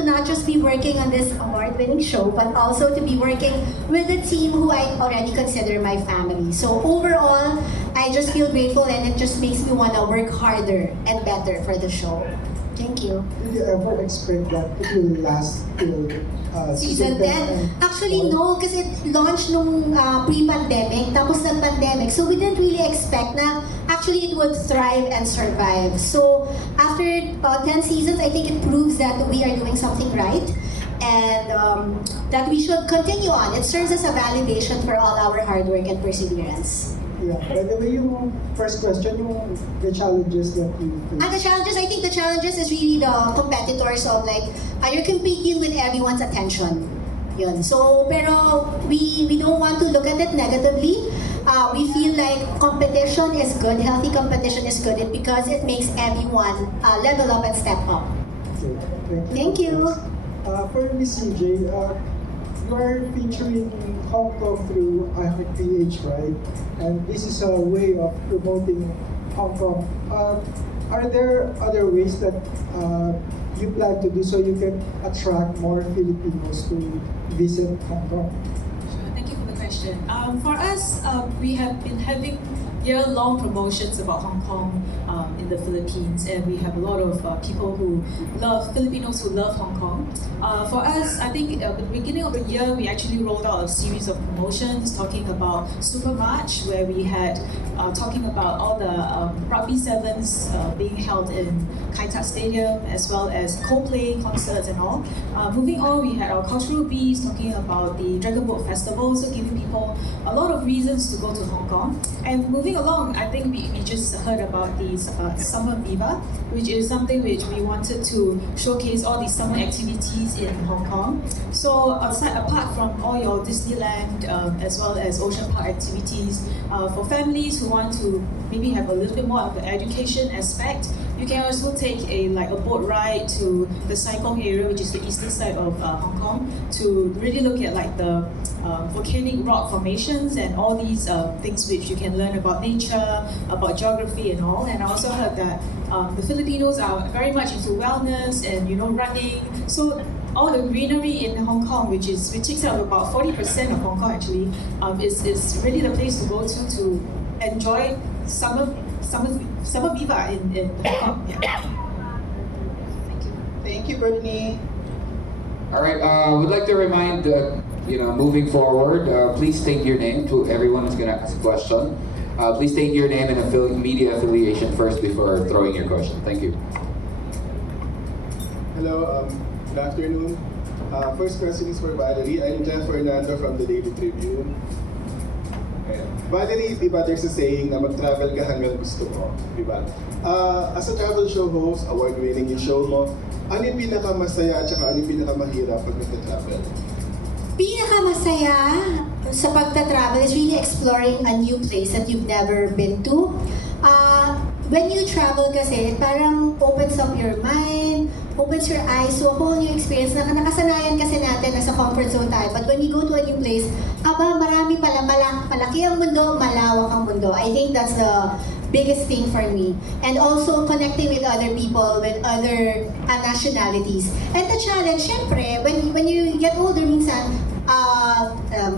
to not just be working on this award-winning show, but also to be working with a team who I already consider my family. So overall, I just feel grateful, and it just makes me want to work harder and better for the show. Thank you. Did you ever expect that it will last till Season 10? Actually, no, kasi it launched nung pre-pandemic, tapos nag-pandemic. So we didn't really expect na actually it would thrive and survive. So after 10 seasons, I think it proves that we are doing something right, and that we should continue on. It serves as a validation for all our hard work and perseverance. Yeah. By the way, yung first question, the challenges that you face. The challenges, I think the challenges is really the competitors of like, you're competing with everyone's attention. Yun. So, pero we don't want to look at it negatively. We feel like competition is good, healthy competition is good because it makes everyone level up and step up. Okay. Thank you. For Miss CJ, you are featuring Hong Kong through PH, right? And this is a way of promoting Hong Kong. Are there other ways that you plan to do so you can attract more Filipinos to visit Hong Kong? Sure, thank you for the question. For us, we have been having year-long promotions about Hong Kong in the Philippines, and we have a lot of people who love, Filipinos who love Hong Kong. For us, I think at the beginning of the year, we actually rolled out a series of promotions talking about Super March, where we had talking about all the rugby sevens being held in Kai Tak Stadium, as well as Coldplay concerts and all. Moving on, we had our cultural beats talking about the Dragon Boat Festival, so giving people a lot of reasons to go to Hong Kong. And moving along, I think we just heard about the Summer Viva, which is something which we wanted to showcase all these summer activities in Hong Kong. So apart from all your Disneyland as well as Ocean Park activities, for families who want to maybe have a little bit more of the education aspect, you can also take a boat ride to the Sai Kung area, which is the eastern side of Hong Kong, to really look at the volcanic rock formations and all these things which you can learn about nature, about geography and all. And I also heard that the Filipinos are very much into wellness and running. So all the greenery in Hong Kong, which takes up about 40% of Hong Kong actually, is really the place to go to enjoy summer viva in Hong Kong. Yeah. Thank you. Thank you, Brittany. All right, we'd like to remind moving forward, please state your name to everyone who's going to ask a question. Please state your name and media affiliation first before throwing your question. Thank you. Hello, good afternoon. First question is for Valerie. I'm Jeff Fernando from the Daily Tribune. Valerie, di ba there's a saying na mag-travel ka hanggang gusto mo, di ba? As a travel show host, award-winning yung show mo, ano yung pinakamasaya at saka ano yung pinakamahirap pag nag-travel? Pinakamasaya sa pagta-travel is really exploring a new place that you've never been to. When you travel kasi, parang opens up your mind, opens your eyes to a whole new experience na nakasanayan kasi natin nasa comfort zone tayo. But when you go to a new place, marami pala, malaki ang mundo, malawak ang mundo. I think that's the biggest thing for me. And also connecting with other people, with other nationalities. And the challenge, syempre, when you get older, minsan,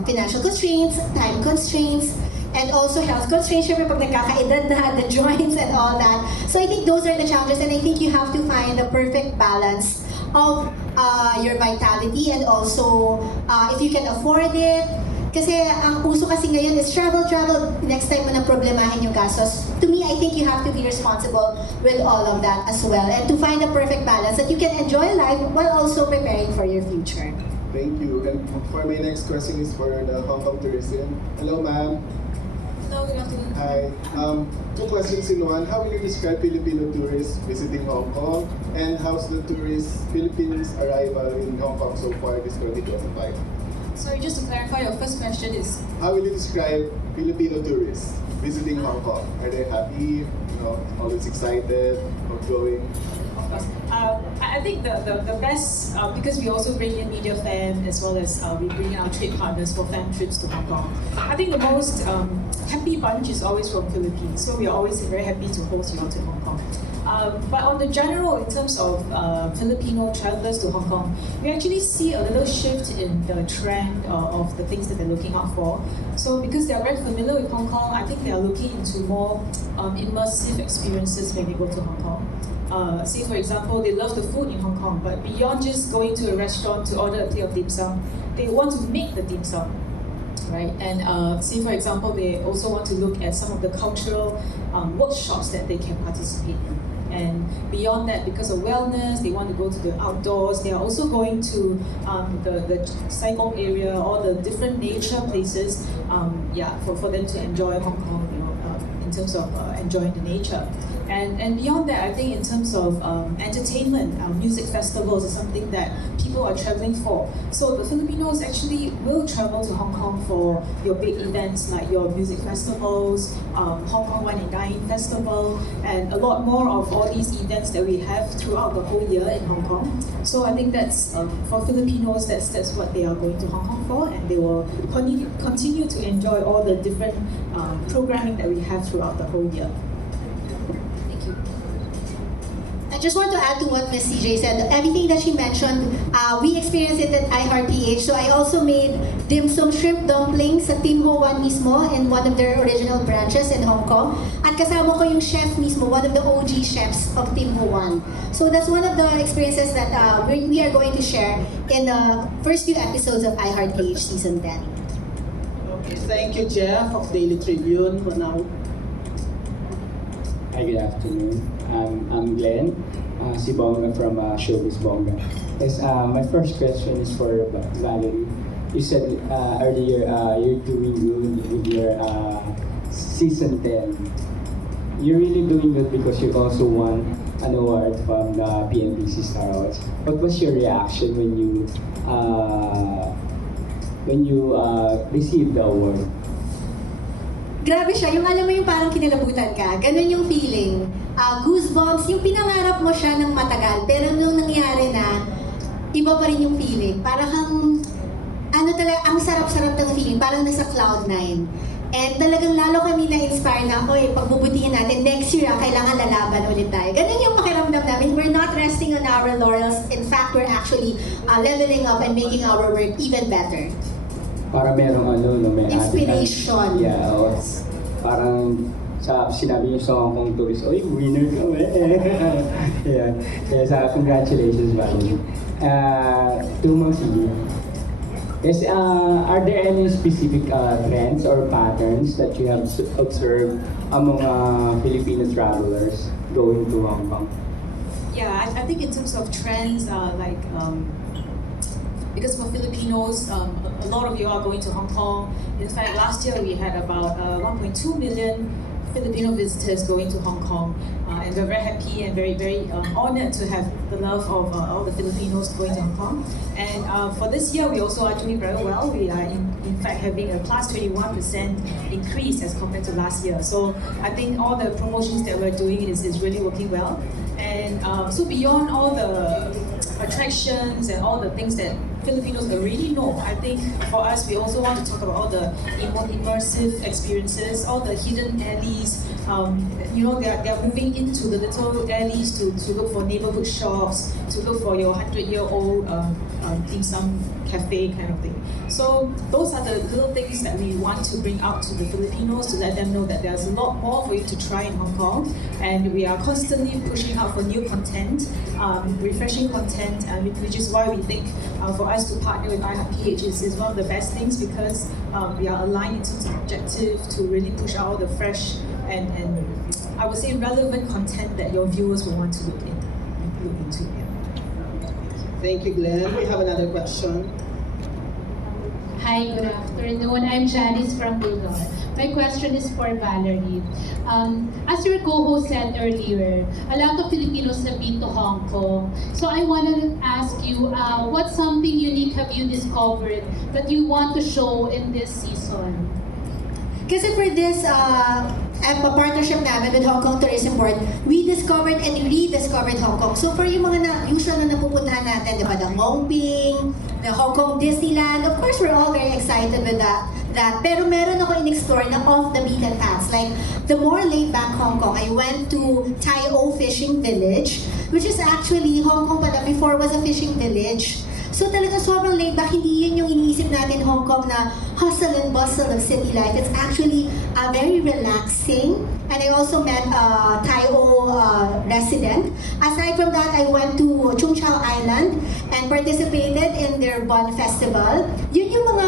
financial constraints, time constraints, and also health constraints, syempre pag nagkakaedad na, the joints and all that. So I think those are the challenges, and I think you have to find the perfect balance of your vitality and also if you can afford it. Kasi ang uso kasi ngayon is travel, next time mo na problemahin yung gastos. To me, I think you have to be responsible with all of that as well, and to find the perfect balance that you can enjoy life while also preparing for your future. Thank you. And for my next question is for the Hong Kong tourism. Hello, ma'am. Hello, good afternoon. Hi. Two questions in one. How will you describe Filipino tourists visiting Hong Kong? And how's the Philippines arrival in Hong Kong so far this 2025? Sorry, just to clarify, your first question is? How will you describe Filipino tourists visiting Hong Kong? Are they happy, always excited, outgoing? I think the best, because we also bring in media fan as well as we bring in our trade partners for fan trips to Hong Kong. I think the most happy bunch is always from Philippines, so we are always very happy to host you all to Hong Kong. But on the general, in terms of Filipino travelers to Hong Kong, we actually see a little shift in the trend of the things that they're looking out for. So because they are very familiar with Hong Kong, I think they are looking into more immersive experiences when they go to Hong Kong. Say for example, they love the food in Hong Kong, but beyond just going to a restaurant to order a plate of dim sum, they want to make the dim sum. Right, and say for example, they also want to look at some of the cultural workshops that they can participate in. And beyond that, because of wellness, they want to go to the outdoors. They are also going to the Saigon area, all the different nature places, for them to enjoy Hong Kong, in terms of enjoying the nature. And beyond that, I think in terms of entertainment, music festivals is something that people are traveling for. So the Filipinos actually will travel to Hong Kong for your big events like your music festivals, Hong Kong Wine and Dine Festival, and a lot more of all these events that we have throughout the whole year in Hong Kong. So I think that's, for Filipinos, that's what they are going to Hong Kong for, and they will continue to enjoy all the different programming that we have throughout the whole year. I just want to add to what Ms. CJ said. Everything that she mentioned, we experienced it at iHeartPH. So I also made dim sum shrimp dumplings sa Tim Ho Wan mismo in one of their original branches in Hong Kong. At kasama ko yung chef mismo, one of the OG chefs of Tim Ho Wan. So that's one of the experiences that we are going to share in the first few episodes of iHeartPH Season 10. Okay, thank you, Jeff of Daily Tribune. Now, Hi, good afternoon. I'm Glenn, si Bonga from Showbiz Bonga. Yes, my first question is for Valerie. You said earlier you're doing good with your season 10. You're really doing good because you also won an award from the PNBC Star Awards. What was your reaction when you received the award? Grabe siya, yung alam mo yung parang kinalabutan ka, ganun yung feeling. Goosebumps, yung pinangarap mo siya ng matagal, pero nung nangyari na, iba pa rin yung feeling. Parang ang sarap-sarap ng feeling, parang nasa cloud 9. And talagang lalo kami na-inspire na, oy, pagbubutihin natin, next year, kailangan lalaban ulit tayo. Ganun yung pakiramdam namin. We're not resting on our laurels. In fact, we're actually leveling up and making our work even better. Para merong may Inspiration. Yeah, oo. Parang sinabi niyo sa Hong Kong tourist, oy, winner ka yeah. Yes, congratulations, Valerie. Tumang sige. Yes, are there any specific trends or patterns that you have observed among Filipino travelers going to Hong Kong? Yeah, I think in terms of trends, because for Filipinos, a lot of you are going to Hong Kong. In fact, last year we had about 1.2 million Filipino visitors going to Hong Kong, and we're very happy and very, very honored to have the love of all the Filipinos going to Hong Kong. And for this year, we also are doing very well. We are in fact having a plus 21% increase as compared to last year. So I think all the promotions that we're doing is really working well. And so beyond all the attractions and all the things that Filipinos already know, I think for us, we also want to talk about all the immersive experiences, all the hidden alleys. They're moving into the little alleys to look for neighborhood shops, to look for your 100-year-old dim sum cafe kind of thing. So those are the little things that we want to bring out to the Filipinos to let them know that there's a lot more for you to try in Hong Kong, and we are constantly pushing out for new content, refreshing content, which is why we think for us to partner with iHeartPH is one of the best things, because we are aligned in terms of objective to really push out the fresh and I would say relevant content that your viewers will want to look into. thank you, Glenn. We have another question. Hi, good afternoon. I'm Janice from Bulldog. My question is for Valerie. As your co-host said earlier, a lot of Filipinos have been to Hong Kong. So I wanted to ask you, what something unique have you discovered that you want to show in this season? Kasi for this partnership namin with Hong Kong Tourism Board, we discovered and rediscovered Hong Kong. So for yung mga usual na napupuntahan natin, di ba, the Ngongping, the Hong Kong Disneyland, of course we're all very excited with that. that. Pero meron ako in-explore na off the beaten paths. Like, the more laid-back Hong Kong, I went to Tai O Fishing Village, which is actually, Hong Kong pala before was a fishing village. So talaga sobrang laid back, hindi yun yung iniisip natin Hong Kong na hustle and bustle of city life. It's actually very relaxing. And I also met a Tai O resident. Aside from that, I went to Chung Chau Island and participated in their Bon Festival. Yun yung mga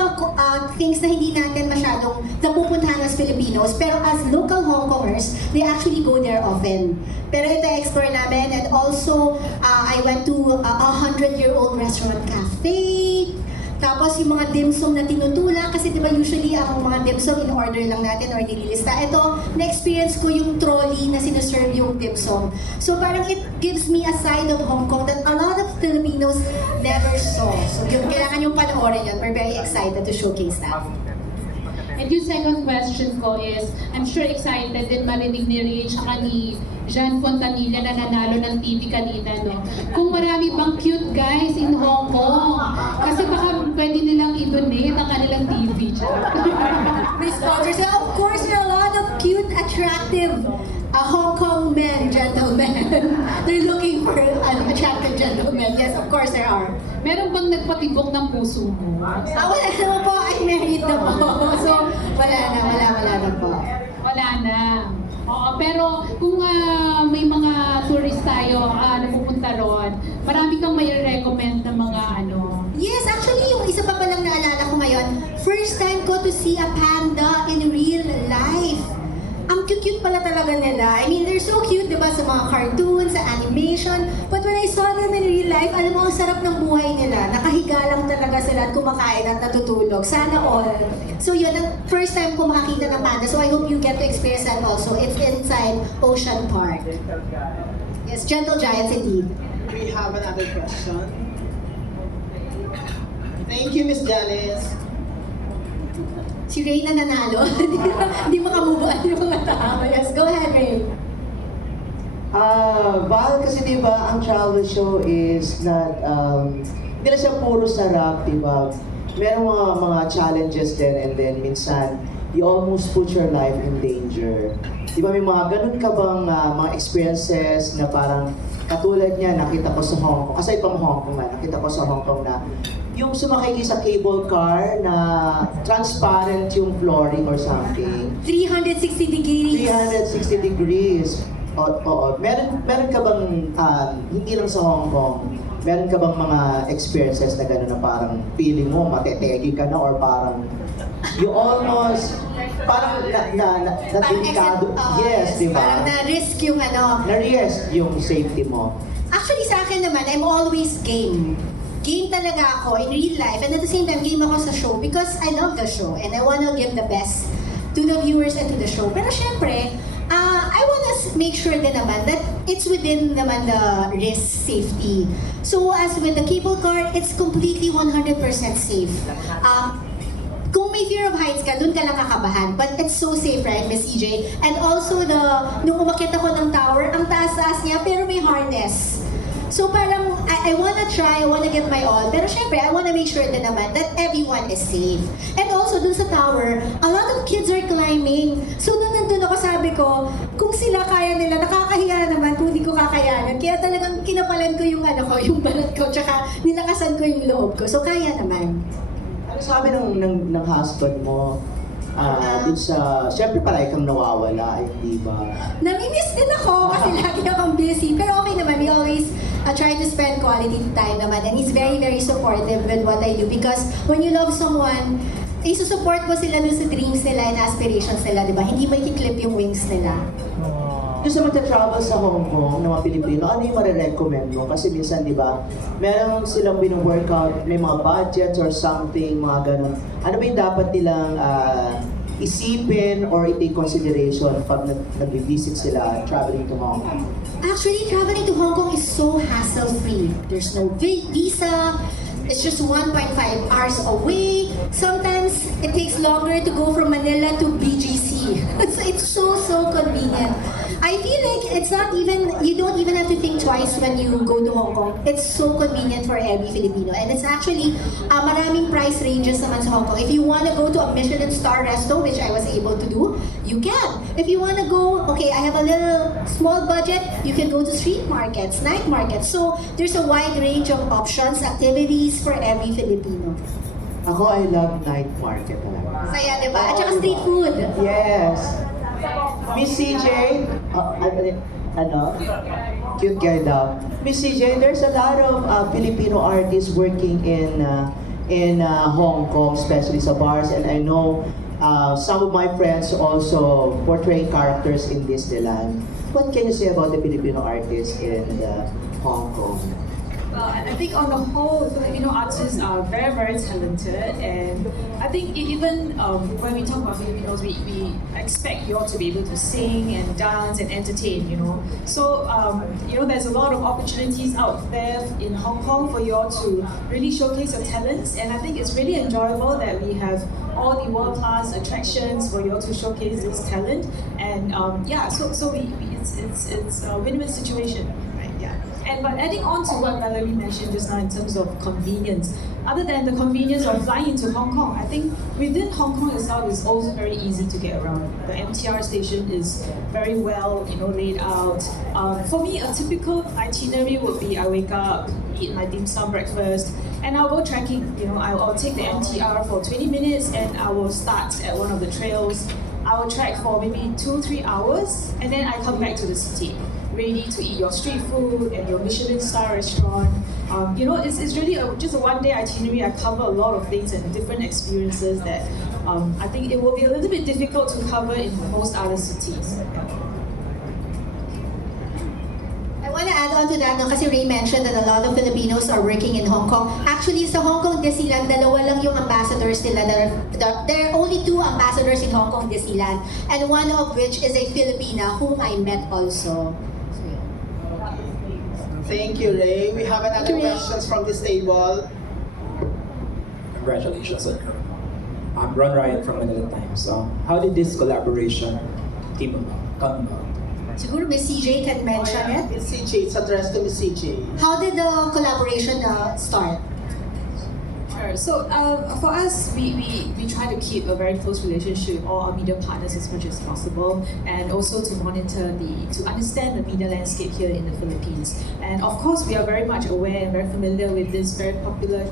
things na hindi natin masyadong napupuntahan as Filipinos. Pero as local Hong Kongers, they actually go there often. Pero ito explore namin. And also, I went to a 100-year-old restaurant cafe. Tapos yung mga dim sum na tinutulak, kasi di ba usually ang mga dim sum in-order lang natin or nililista. Ito, na-experience ko yung trolley na sinuserve yung dim sum. So parang it gives me a side of Hong Kong that a lot of Filipinos never saw. So yung kailangan yung panoorin yun. We're very excited to showcase that. And yung second question ko is, I'm sure excited din marinig ni Rich at ni Jean Fontanilla na nanalo ng TV kanina, no? Kung marami bang cute guys in Hong Kong, kasi baka pwede nilang i-donate ang kanilang TV. Miss Potters, of course, there are a lot of cute, attractive Hong Kong men, gentlemen. They're looking for an attractive gentleman. Yes, of course there are. Meron bang nagpatibok ng puso mo? Wala naman po. I'm married na po. So, wala na po. Wala na. Oo, pero kung may mga tourist tayo na pupunta ron, marami kang may recommend na mga ano. Yes, actually, yung isa pa palang naalala ko ngayon, first time ko to see a panda in real life. Ang cute-cute pala talaga nila. I mean, they're so cute, di ba, sa mga cartoons, sa animation. But when I saw them in real life, alam mo, ang sarap ng buhay nila. Nakahiga lang talaga sila at kumakain at natutulog. Sana all. So yun, ang first time ko makakita ng panda. So I hope you get to experience that also. It's inside Ocean Park. Yes, gentle giants indeed. We have another question. Thank you, Miss Janice. Si Ray na nanalo. Hindi makamove on yung mga tao. Yes, go ahead, Ray. Val, kasi di ba ang travel show is not, hindi na siya puro sarap, di ba? Meron mga challenges din, and then minsan, you almost put your life in danger. Di ba may mga ganun ka bang mga experiences na parang katulad niya, nakita ko sa Hong Kong, aside from Hong Kong nakita ko sa Hong Kong na yung sumakay kayo sa cable car na transparent yung flooring or something. 360 degrees. 360 degrees. Oo. Meron ka bang, hindi lang sa Hong Kong, meron ka bang mga experiences na gano'n na parang feeling mo, matetegi ka na or parang you almost, parang na-delikado. Yes, di ba? Parang na-risk yung ano. Na-risk yung safety mo. Actually, sa akin naman, I'm always game. Game talaga ako in real life, and at the same time, game ako sa show because I love the show and I wanna give the best to the viewers and to the show. Pero syempre, I wanna make sure din naman that it's within naman the risk safety. So as with the cable car, it's completely 100% safe. Kung may fear of heights ka, dun ka lang kakabahan. But it's so safe, right, Miss EJ? And also, nung umakyat ako ng tower, ang taas-taas niya, pero may harness. So parang, I wanna try, I wanna give my all. Pero syempre, I wanna make sure din naman that everyone is safe. And also, dun sa tower, a lot of kids are climbing. So nung nandun ako, sabi ko, kung sila kaya nila, nakakahiya naman kung hindi ko kakayanan. Kaya talagang kinapalan ko yung yung balat ko, tsaka nilakasan ko yung loob ko. So kaya naman. Ano sabi ng husband mo? Dun sa, syempre pala kang nawawala, di ba? Namimiss din ako kasi lagi akong busy. Pero okay naman, we always try to spend quality time naman. And he's very, very supportive with what I do. Because when you love someone, isusupport mo sila dun sa dreams nila and aspirations nila, di ba? Hindi mo i-clip yung wings nila. Yung sa magta-travel sa Hong Kong ng mga Pilipino, ano yung marirecommend mo? Kasi minsan, di ba, meron silang workout, may mga budgets or something, mga ganun. Ano ba yung dapat nilang isipin or i-take consideration pag nag-visit sila traveling to Hong Kong? Actually, traveling to Hong Kong is so hassle-free. There's no visa. It's just 1.5 hours away. Sometimes, it takes longer to go from Manila to BGC. So it's so convenient. I feel like it's not even, you don't even have to think twice when you go to Hong Kong. It's so convenient for every Filipino. And it's actually, maraming price ranges naman sa Hong Kong. If you want to go to a Michelin star resto, which I was able to do, you can. If you want to go, okay, I have a little small budget, you can go to street markets, night markets. So there's a wide range of options, activities for every Filipino. Ako, I love night market talaga. Saya, di ba? At saka street food. Yes. Miss CJ, ano? Cute guy daw. Miss CJ, there's a lot of Filipino artists working in Hong Kong, especially sa bars, and I know some of my friends also portray characters in Disneyland. What can you say about the Filipino artists in Hong Kong? I think on the whole, Filipino artists are very, very talented, and I think even when we talk about Filipinos, we expect you all to be able to sing and dance and entertain, you know. So, there's a lot of opportunities out there in Hong Kong for you all to really showcase your talents, and I think it's really enjoyable that we have all the world-class attractions for you all to showcase this talent, and it's a win-win situation. But adding on to what Valerie mentioned just now in terms of convenience, other than the convenience of flying into Hong Kong, I think within Hong Kong itself is also very easy to get around. The MTR station is very well, laid out. For me, a typical itinerary would be I wake up, eat my dim sum breakfast, and I'll go trekking. I'll take the MTR for 20 minutes and I will start at one of the trails. I will trek for maybe 2-3 hours, and then I come back to the city, ready to eat your street food and your Michelin star restaurant. It's really just a one-day itinerary. I cover a lot of things and different experiences that I think it will be a little bit difficult to cover in most other cities. I want to add on to that, no, kasi Ray mentioned that a lot of Filipinos are working in Hong Kong. Actually, sa Hong Kong Disneyland, dalawa lang yung ambassadors nila. There are only 2 ambassadors in Hong Kong Disneyland, and one of which is a Filipina whom I met also. Thank you, Ray. We have another questions from this table. Congratulations on your. I'm Ron Ryan from Manila Times. How did this collaboration come about? Siguro Miss CJ can mention it. Miss CJ, it's addressed to Miss CJ. How did the collaboration start? Sure. So for us, we try to keep a very close relationship with all our media partners as much as possible, and also to to understand the media landscape here in the Philippines. And of course, we are very much aware and very familiar with this very popular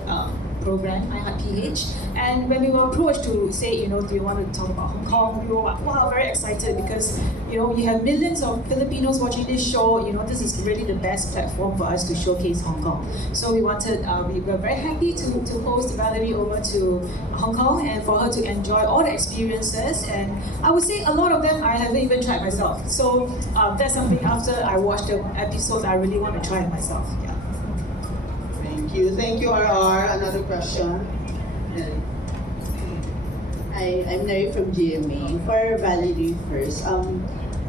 program, iHeartPH. And when we were approached to say, do you want to talk about Hong Kong, we were like, wow, very excited because, you have millions of Filipinos watching this show. This is really the best platform for us to showcase Hong Kong. So we were very happy to host Valerie over to Hong Kong and for her to enjoy all the experiences. And I would say a lot of them I haven't even tried myself. So that's something after I watched the episodes I really want to try it myself. Yeah. Thank you, RR. Another question. I'm Nari from GMA. For Valerie first.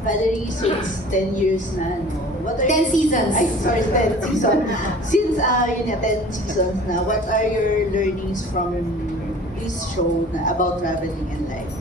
Valerie, since 10 years na, no? What are 10 seasons. Ay, sorry, 10 seasons. Since 10 seasons na, what are your learnings from this show na about traveling and life?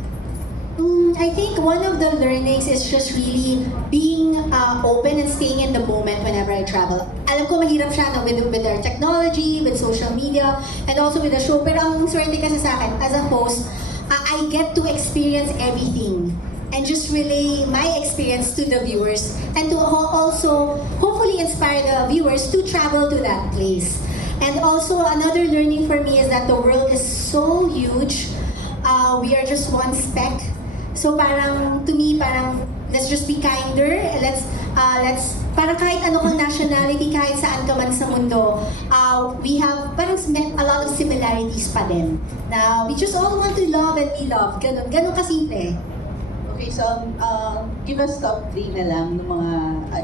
I think one of the learnings is just really being open and staying in the moment whenever I travel. Alam ko mahirap siya with our technology, with social media, and also with the show. Pero ang swerte kasi sa akin, as a host, I get to experience everything and just relay my experience to the viewers and to also hopefully inspire the viewers to travel to that place. And also another learning for me is that the world is so huge. We are just one speck. So to me, let's just be kinder. Let's parang kahit ano kang nationality, kahit saan ka man sa mundo, we have a lot of similarities pa din. Na we just all want to love and be loved. Ganun kasimple. Okay, so give us top 3 na lang ng mga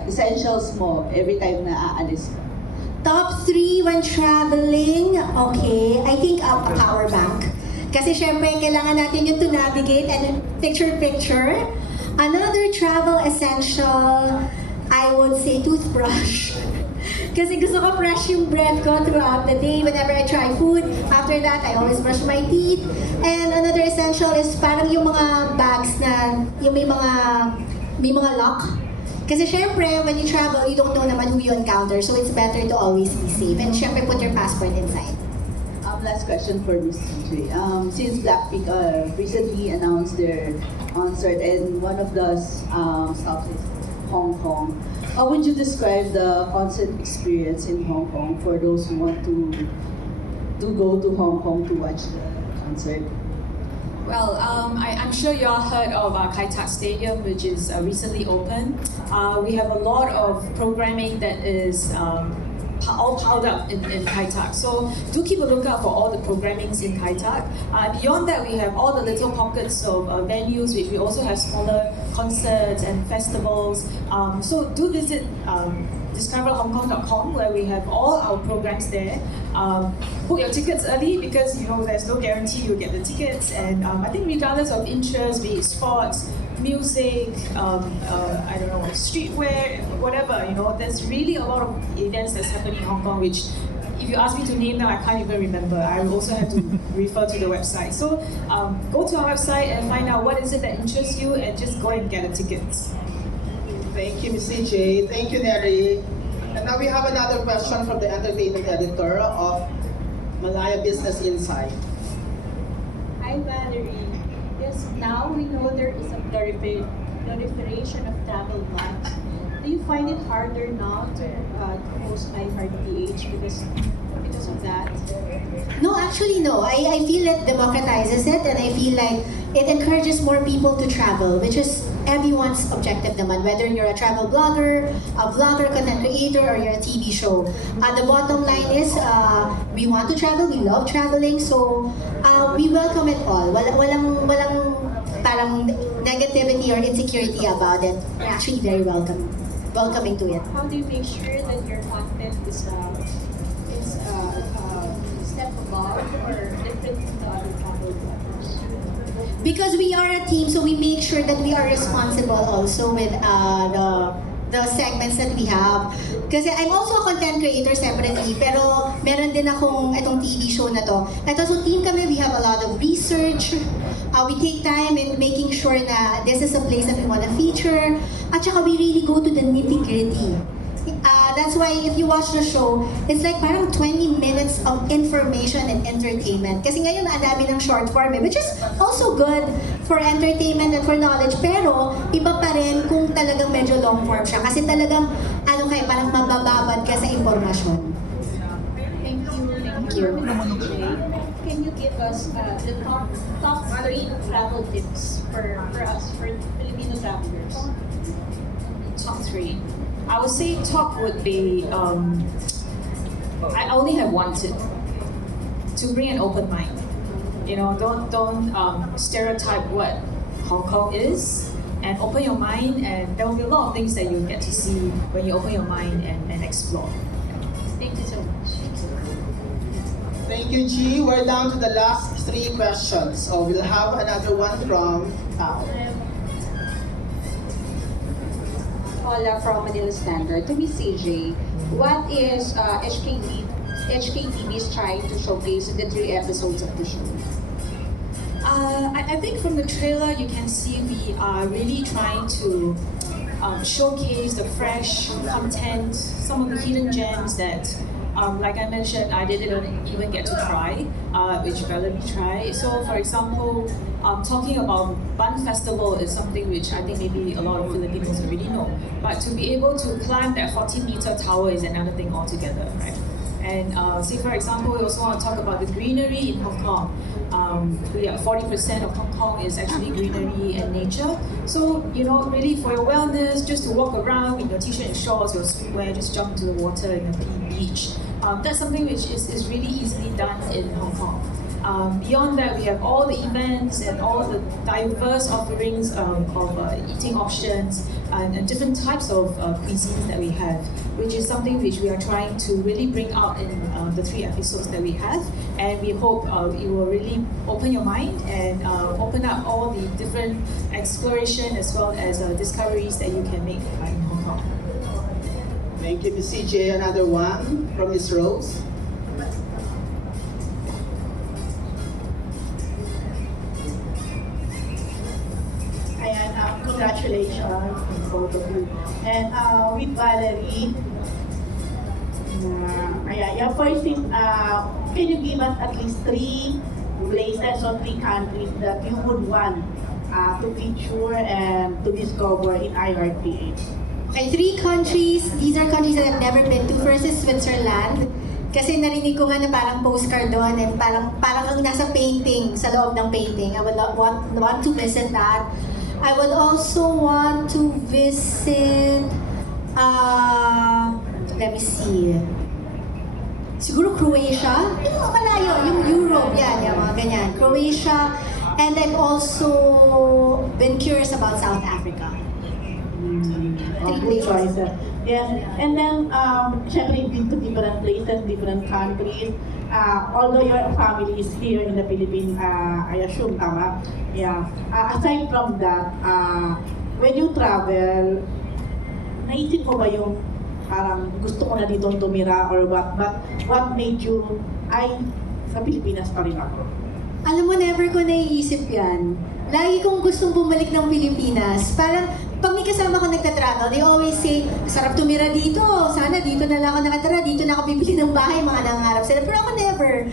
essentials mo every time na aalis ka. Top 3 when traveling, okay, I think a power bank. Kasi syempre, kailangan natin yun to navigate and picture-picture. Another travel essential, I would say toothbrush. Kasi gusto ko fresh yung breath ko throughout the day whenever I try food. After that, I always brush my teeth. And another essential is parang yung mga bags na yung may mga lock. Kasi syempre, when you travel, you don't know naman who you encounter, so it's better to always be safe. And syempre, put your passport inside. Last question for Miss CJ. Since Blackpink recently announced their concert and one of the stops is Hong Kong, how would you describe the concert experience in Hong Kong for those who want to go to Hong Kong to watch the concert? Well, I'm sure you all heard of Kai Tak Stadium, which is recently opened. We have a lot of programming that is all piled up in Kai Tak. So do keep a lookout for all the programmings in Kai Tak. Beyond that, we have all the little pockets of venues, which we also have smaller concerts and festivals. So do visit discoverhongkong.com, where we have all our programs there. Book your tickets early, because there's no guarantee you'll get the tickets. And I think regardless of interest, be it sports, music, I don't know, streetwear, whatever, there's really a lot of events that's happening in Hong Kong, which if you ask me to name them, I can't even remember. I also have to refer to the website. So go to our website and find out what is it that interests you, and just go and get the tickets. Thank you, Ms. CJ. Thank you, Neri. And now we have another question from the entertainment editor of Malaya Business Insight. Hi, Valerie. Yes, now we know there is a proliferation of travel blogs. Do you find it harder now to host My Heart PH because of that? No, actually no. I feel it democratizes it, and I feel like it encourages more people to travel, which is everyone's objective naman, whether you're a travel blogger, a vlogger, content creator, or you're a TV show. The bottom line is, we want to travel, we love traveling, so we welcome it all. Walang parang negativity or insecurity about it. We're actually very welcoming to it. How do you make sure that your content is step above or different from the other travel bloggers? Because we are a team, so we make sure that we are responsible also with the segments that we have. Kasi I'm also a content creator separately, pero meron din akong itong TV show na to. Ito, so team kami, we have a lot of research. We take time in making sure na this is a place that we want to feature. At saka we really go to the nitty-gritty. That's why if you watch the show, it's like parang 20 minutes of information and entertainment. Kasi ngayon ang dami ng short form, which is also good for entertainment and for knowledge. Pero iba pa rin kung talagang medyo long form siya. Kasi talagang parang mabababad ka sa impormasyon. Thank you. Can you give us the top 3 travel tips for us, for Filipino travelers? Top 3. I would say top would be, I only have one tip: to bring an open mind. Don't stereotype what Hong Kong is, and open your mind, and there will be a lot of things that you'll get to see when you open your mind and explore. Thank you so much. Thank you, G. We're down to the last 3 questions. So we'll have another one from Tao. Paula from Manila Standard. To Miss CJ, what is HKTV is trying to showcase in the 3 episodes of the show? I think from the trailer you can see we are really trying to showcase the fresh content, some of the hidden gems that, like I mentioned, I didn't even get to try, which Valerie tried. So for example, talking about Bun Festival is something which I think maybe a lot of Filipinos already know. But to be able to climb that 40-meter tower is another thing altogether, right? And say for example, we also want to talk about the greenery in Hong Kong. 40% of Hong Kong is actually greenery and nature. So, really for your wellness, just to walk around in your t-shirt and shorts, your swimwear, just jump into the water in a beach. That's something which is really easily done in Hong Kong. Beyond that, we have all the events and all the diverse offerings of eating options and different types of cuisines that we have, which is something which we are trying to really bring out in the 3 episodes that we have. And we hope it will really open your mind and open up all the different exploration as well as discoveries that you can make in Hong Kong. Thank you, Ms. CJ. Another one from Ms. Rose. Congratulations congratulations, both of you. And with Valerie, yeah, first is, can you give us at least 3 places or 3 countries that you would want to feature and to discover in iHeartPH? Okay, 3 countries. These are countries that I've never been to. First is Switzerland. Kasi narinig ko nga na parang postcard doon and parang kang nasa painting, sa loob ng painting. I would want to visit that. I would also want to visit, let me see. Siguro Croatia. Yung mga malayo, yung Europe, yan, yung mga ganyan. Croatia. And I've also been curious about South Africa. Good choices. Yes, and then, syempre, you've been to different places, different countries. Although your family is here in the Philippines, I assume, tama? Yeah. Aside from that, when you travel, naisip mo ba yung parang gusto ko na dito tumira or what? But what made you, sa Pilipinas pa rin ako? Alam mo, never ko naiisip yan. Lagi kong gustong bumalik ng Pilipinas. Parang, pag may kasama ko nagtatravel, they always say, sarap tumira dito. Sana dito na lang ako nakatira. Dito na ako bibili ng bahay, mga nangarap sila. Pero ako never.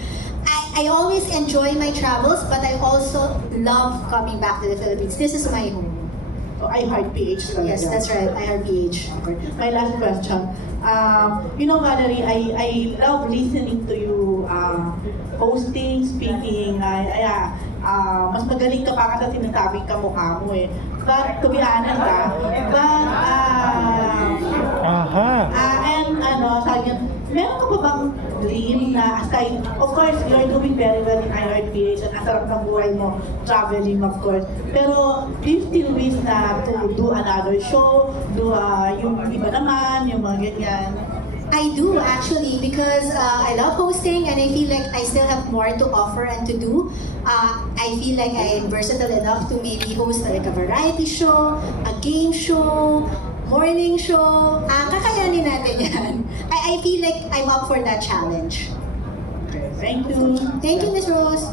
I always enjoy my travels, but I also love coming back to the Philippines. This is my home. So, iHeartPH talaga. Yes, that's right. iHeartPH. Okay. My last question. You know, Valerie, I love listening to you hosting, speaking. Mas magaling ka pa kasi sinasabing kamukha mo eh. But to be honest and sabi niya, meron ka pa bang dream na aside, of course, you're doing very well in iHeartPH and ang sarap ng buhay mo, traveling of course. Pero do you still wish na to do another show, do yung iba naman, yung mga ganyan? I do actually because I love hosting and I feel like I still have more to offer and to do. I feel like I'm versatile enough to maybe host like a variety show, a game show, morning show. Kakayanin natin yan. I feel like I'm up for that challenge. Okay, thank you. Thank you, Miss Rose.